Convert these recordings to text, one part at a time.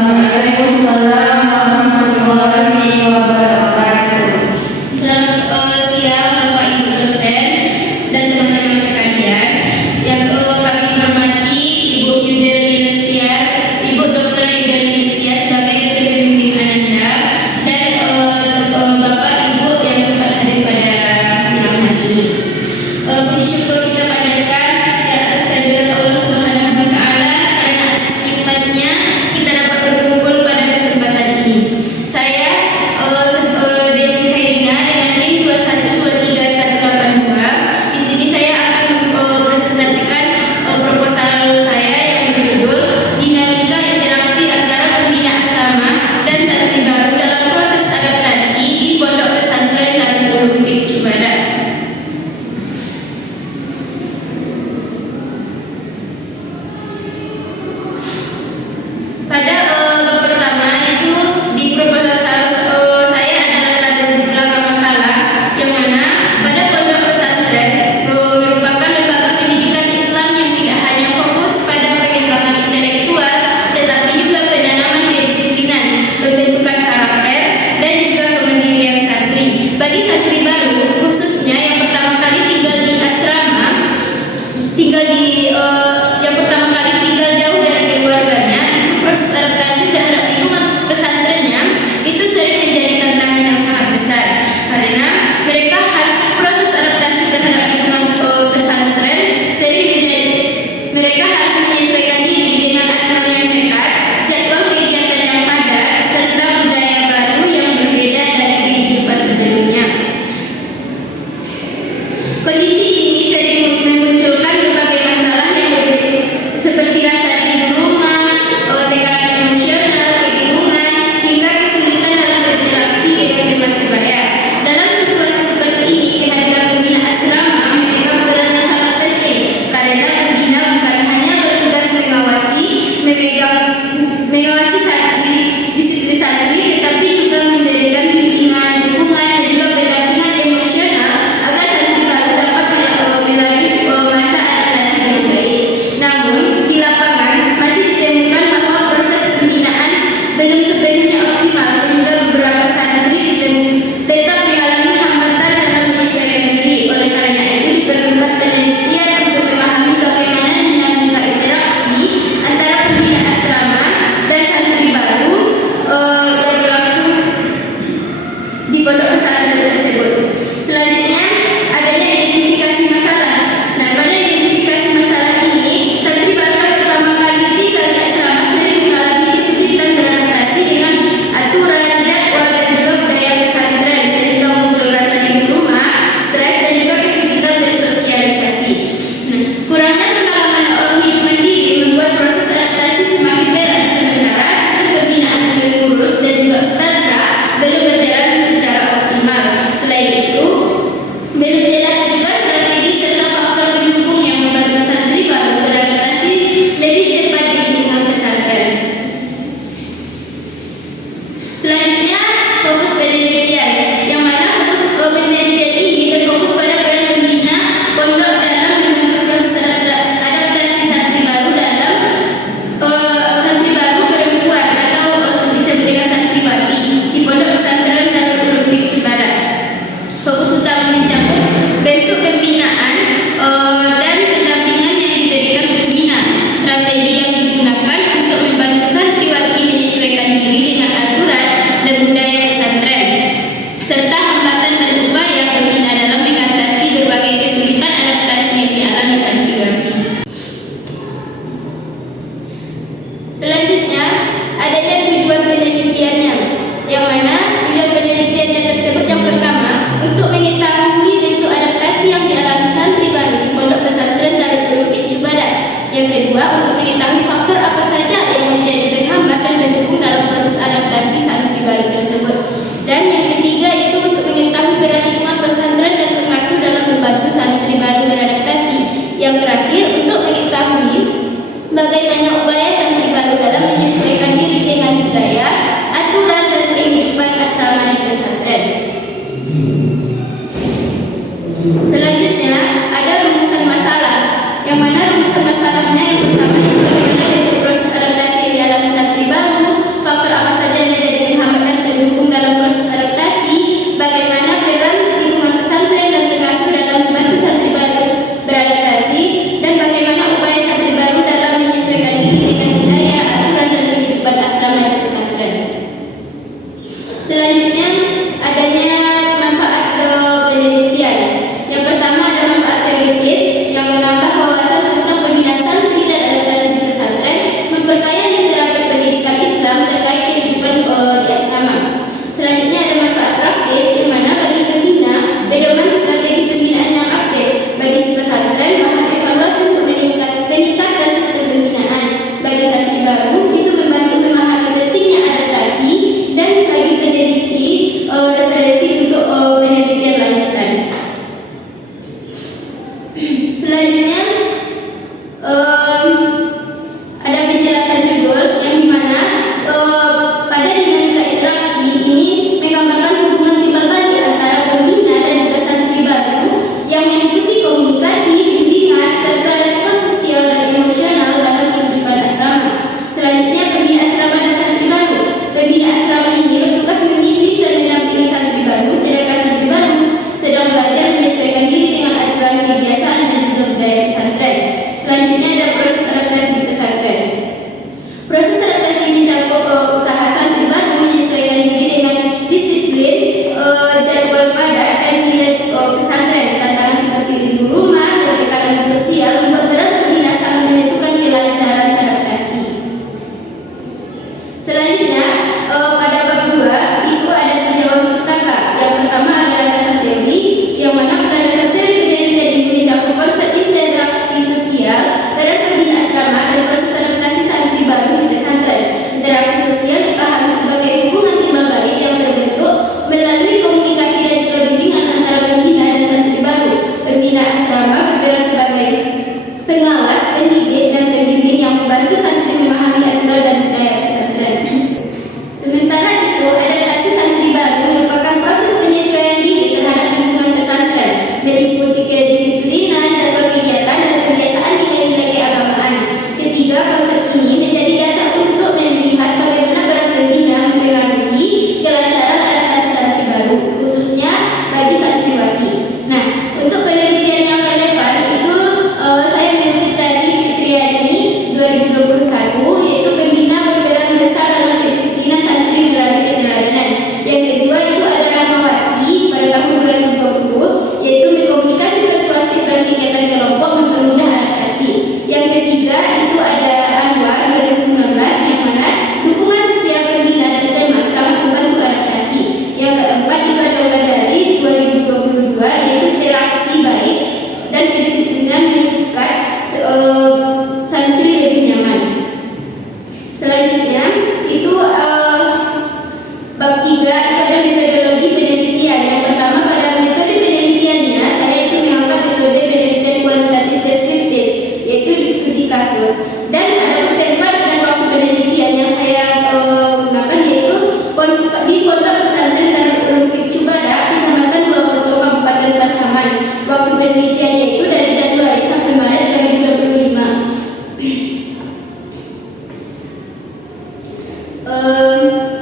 Waalaikumsalam warahmatullahi wabarakatuh. Selamat siang Bapak Ibu dosen dan teman-teman sekalian. Yang kami hormati Ibu Yudeli Lestias, Ibu Dr. Yudeli Lestias sebagai dosen pembimbing Ananda, dan Bapak Ibu yang sempat hadir pada siang hari ini. Puji syukur kita panjatkan di atas kehadirat Allah Subhanahu wa Ta'ala karena atas nikmatnya kita dapat berkumpul pada kesempatan ini. Saya Desi Herina dengan NIM 2123182. Di sini saya akan mempresentasikan proposal saya yang berjudul Dinamika Interaksi Antara Pembina Asrama dan Santri Baru dalam Proses Adaptasi di Pondok Pesantren Darul Ulum Cibadak. Pada bab pertama itu di proposal saya adalah latar belakang masalah yang mana pada pondok pesantren merupakan lembaga pendidikan Islam yang tidak hanya fokus pada pengembangan intelektual tetapi juga penanaman kedisiplinan, pembentukan karakter dan juga kemandirian santri. Bagi santri baru khususnya yang pertama kali tinggal di asrama, yang pertama kali tinggal jauh dari keluarganya, itu proses adaptasi terhadap lingkungan pesantrennya itu sering menjadi tantangan yang sangat besar karena mereka harus proses adaptasi terhadap lingkungan pesantren sering menjadi mereka harus menyesuaikan diri dengan aturan yang ketat, jadwal kegiatan yang padat serta budaya baru yang berbeda dari kehidupan sebelumnya. Kondisi ini sering memunculkan berbagai masalah yang berbeda seperti rasa rindu rumah, tekanan emosional, kebingungan, hingga kesulitan dalam berinteraksi dengan teman sebaya. Dalam situasi seperti ini, kehadiran pembina asrama memegang peran yang sangat penting karena pembina bukan hanya bertugas mengawasi santri, disiplin santri, tetapi juga memberikan bimbingan, dukungan, dan juga pendampingan emosional agar santri baru dapat melalui masa adaptasi dengan baik. Namun, di lapangan masih ditemukan bahwa proses pembinaan belum sepenuhnya optimal sehingga beberapa santri tetap mengalami hambatan dalam menyesuaikan diri. Oleh karena itu diperlukan penelitian untuk memahami bagaimana dinamika interaksi antara pembina asrama dan santri baru yang berlangsung di pondok pesantren tersebut. Selanjutnya adanya identifikasi masalah. Nah, pada identifikasi masalah ini, santri baru yang pertama kali tinggal di asrama sering mengalami kesulitan beradaptasi dengan aturan, jadwal, dan juga budaya pesantren sehingga muncul rasa rindu rumah, stres, dan juga kesulitan bersosialisasi. Nah, kurangnya pengalaman hidup mandiri membuat proses adaptasi semakin berat sementara sistem pembinaan pengurus dan juga ustazah belum berjalan secara optimal. Selain itu, belum jelas juga strategi serta faktor pendukung yang membantu santri baru beradaptasi lebih cepat di lingkungan pesantren. Selanjutnya, fokus penelitian, yang mana fokus penelitian ini berfokus pada peran pembina pondok dalam membantu proses adaptasi santri baru perempuan atau bisa dengan santriwati di pondok pesantren Darul Ulum Cibadak. Fokus utama mencakup bentuk pembinaan dan pendampingan yang diberikan pembina, strategi yang digunakan untuk membantu santriwati menyesuaikan diri dengan aturan dan budaya pesantren, serta hambatan dan upaya pembina dalam mengatasi berbagai kesulitan adaptasi yang dialami santriwati. Selanjutnya, adanya tujuan penelitiannya, yang mana tujuan penelitiannya tersebut yang pertama untuk mengetahui bentuk adaptasi yang dialami santri baru di pondok pesantren Darul Ulum Cibadak. Yang kedua, untuk mengetahui faktor apa saja yang menjadi penghambat dan pendukung dalam proses adaptasi santri baru tersebut. Dan yang ketiga itu untuk mengetahui peran lingkungan pesantren dan pengasuh dalam membantu santri baru beradaptasi. Yang terakhir, untuk mengetahui bagaimana upaya santri baru dalam menyesuaikan diri dengan budaya, aturan, dan kehidupan asrama di pesantren. Selanjutnya ada rumusan masalah, yang mana rumusan masalahnya yang pertama itu bagaimana bentuk proses adaptasi yang dialami santri baru, selanjutnya ada proses adaptasi di pesantren. Proses adaptasi mencakup usaha santri baru menyesuaikan diri dengan disiplin, jadwal padat dan nilai pesantren. Tantangan seperti rindu rumah dan tekanan sosial membuat berat pembina sangat menentukan kelancaran adaptasi. Selanjutnya pada bab 2 itu ada tinjauan pustaka. Yang pertama adalah landasan teori, yang mana landasan teori penelitian ini mencakup konsep interaksi sosial peran pembina asrama dan proses adaptasi santri baru di pesantren. Interaksi sosial dipahami sebagai hubungan timbal balik yang terbentuk melalui komunikasi dan juga bimbingan antara pembina dan santri baru. Pembina asrama berperan sebagai pengawas, pendidik, dan pembimbing yang membantu santri memahami aturan dan budaya pesantren. Sementara itu, adaptasi santri baru merupakan proses penyesuaian diri terhadap lingkungan pesantren, meliputi kedisiplinan dan kegiatan dan kebiasaan nilai-nilai keagamaan. Ketiga, konsep ini menjadi dasar untuk melihat bagaimana peran pembina mempengaruhi kelancaran adaptasi santri baru, khususnya bagi santriwati. Nah, untuk penelitian yang relevan itu saya mengutip dari Fitriani 2021, yaitu pembina berperan besar dalam kedisiplinan santri melalui keteladanan. Yang kedua itu ada Rahmawati pada tahun 2020, yaitu komunikasi persuasif dan kegiatan kelompok mempermudah adaptasi. Yang ketiga itu ada Anwar 2019, yang mana dukungan sosial pembina dan teman sangat membantu adaptasi. Yang keempat itu ada Wulandari 2022, yaitu interaksi baik dan kedisiplinan meningkat, santri lebih nyaman. Selanjutnya itu bab 3 itu ada metodologi penelitian. Yang pertama pada metode penelitiannya saya itu mengangkat metode penelitian kualitatif deskriptif, yaitu studi kasus. Dan ada tempat dan waktu penelitian yang saya gunakan yaitu di Pondok Pesantren Darul Ulum Cubada, Kecamatan Dua Kabupaten Pasaman. Waktu penelitiannya itu dari Januari sampai Maret 2025.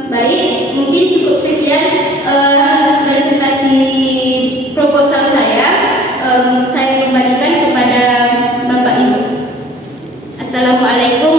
Baik, mungkin cukup sekian presentasi proposal saya. Saya kembalikan kepada Bapak Ibu. Assalamualaikum